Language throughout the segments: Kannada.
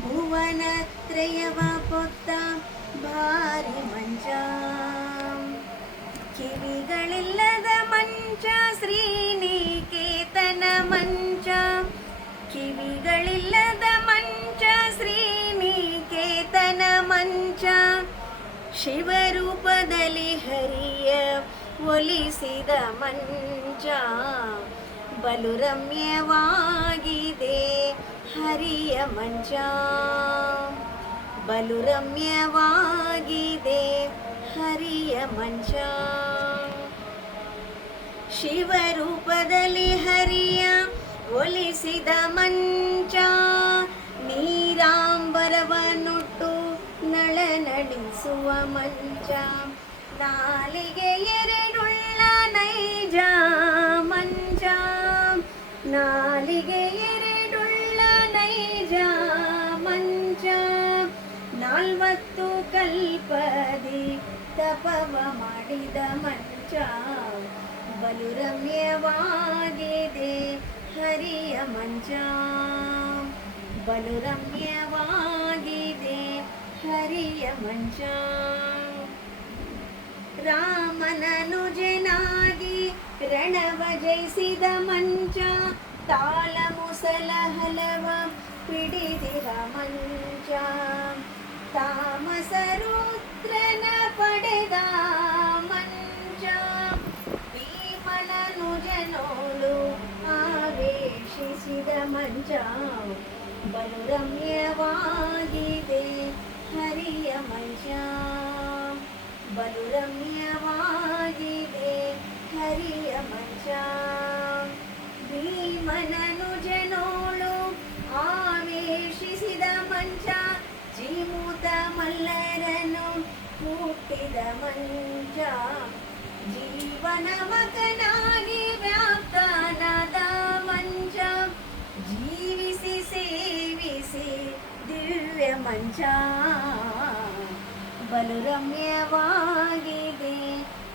ಭುವನ ತ್ರಯವ ಪೊತ್ತ ಭಾರಿ ಮಂಚ. ಕಿವಿಗಳಿಲ್ಲದ ಮಂಚ ಶ್ರೀನಿಕೇತನ ಮಂಚ. ಕಿವಿಗಳಿಲ್ಲದ ಮಂಚ ಶ್ರೀನಿಕೇತನ ಮಂಚ. ಶಿವರೂಪದಲ್ಲಿ ಒಲಿಸಿದ ಮಂಜ ಬಲು ರಮ್ಯವಾಗಿದೆ ಹರಿಯ ಮಂಜ ಬಲು ರಮ್ಯವಾಗಿದೆ ಹರಿಯ ಮಂಜ ಶಿವರೂಪದಲ್ಲಿ ಹರಿಯ ಒಲಿಸಿದ ಮಂಚ ನೀರಾಂಬರವನ್ನುಟ್ಟು ನಳನಳಿಸುವ ಮಂಚ ನಾಲಿಗೆ ಎರಡುಳ್ಳ ನೈಜ ಮಂಜ ನಾಲಿಗೆ ಎರಡುಳ್ಳ ನೈಜ ಮಂಜ ನಾಲ್ವತ್ತು ಕಲ್ಪದಿ ತಪವ ಮಾಡಿದ ಮಂಚ. ಬಲು ರಮ್ಯವಾಗಿದೆ ಹರಿಯ ಮಂಚ. ಬಲು ರಮ್ಯವಾಗಿದೆ ಹರಿಯ ಮಂಚ. ರಾಮನನುಜನಾಗಿ ರಣವ ಜಯಿಸಿದ ಮಂಚ ತಾಳ ಮುಸಲ ಹಲವ ಪಿಡಿದಿರ ಮಂಚ ತಾಮಸ ರುದ್ರನ ಪಡೆದ ಮಂಚ ಭೀಮನನುಜನೋಳು ಆವೇಶಿಸಿದ ಮಂಚ ಬಲು ರಮ್ಯವಾಗಿದೆ ಹರಿಯ ಮಂಚ ಬಲು ರಮ್ಯವಾಗಿದೆ ಹರಿಯ ಮಂಚ ಭೀಮನನುಜನೋಳು ಆವೇಶಿಸಿದ ಮಂಚ ಜೀಮೂತ ಮಲ್ಲರನು ಹುಟ್ಟಿದ ಮಂಚ ಜೀವನ ಮಗನಾಗಿ ವ್ಯಾಪ್ತನಾದ ಮಂಚ ಜೀವಿಸಿ ಸೇವಿಸಿ ದಿವ್ಯ ಮಂಚ ಬಲು ರಮ್ಯವಾಗಿದೆ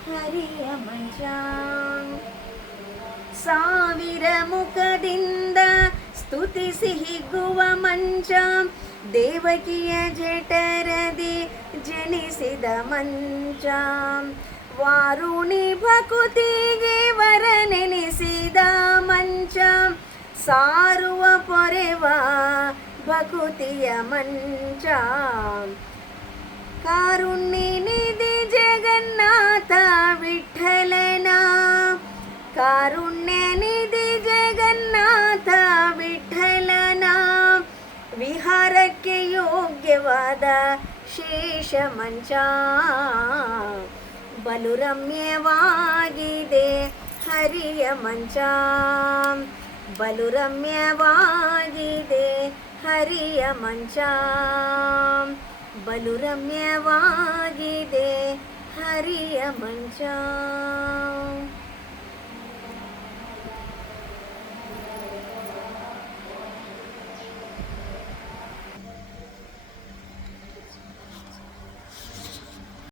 ಹರಿಯ ಮಂಚ ಸಾವಿರ ಮುಖದಿಂದ ಸ್ತುತಿಸಿ ಹಿಗ್ಗುವ ಮಂಚ ದೇವಕಿಯ ಜಠರದಿ ಜನಿಸಿದ ಮಂಚ ವಾರುಣಿ ಭಕುತಿಗೆ ವರನೆನಿಸಿದ ಮಂಚ ಸಾರುವ ಪೊರೆವ ಭಕುತಿಯ ಮಂಚ ಕಾರುಣ್ಯ ನಿಧಿ ಜಗನ್ನಾಥ ವಿಠಲನ. ಕಾರುಣ್ಯ ನಿಧಿ ಜಗನ್ನಾಥ ವಿಠಲನ. ವಿಹಾರಕ್ಕೆ ಯೋಗ್ಯವಾದ ಶೇಷ ಮಂಚ. ಬಲು ರಮ್ಯವಾಗಿದೆ ಹರಿಯ ಮಂಚ. ಬಲು ರಮ್ಯವಾಗಿದೆ ಹರಿಯ ಮಂಚ. ಬಲು ರಮ್ಯವಾಗಿದೆ ಹರಿಯ ಮಂಚ.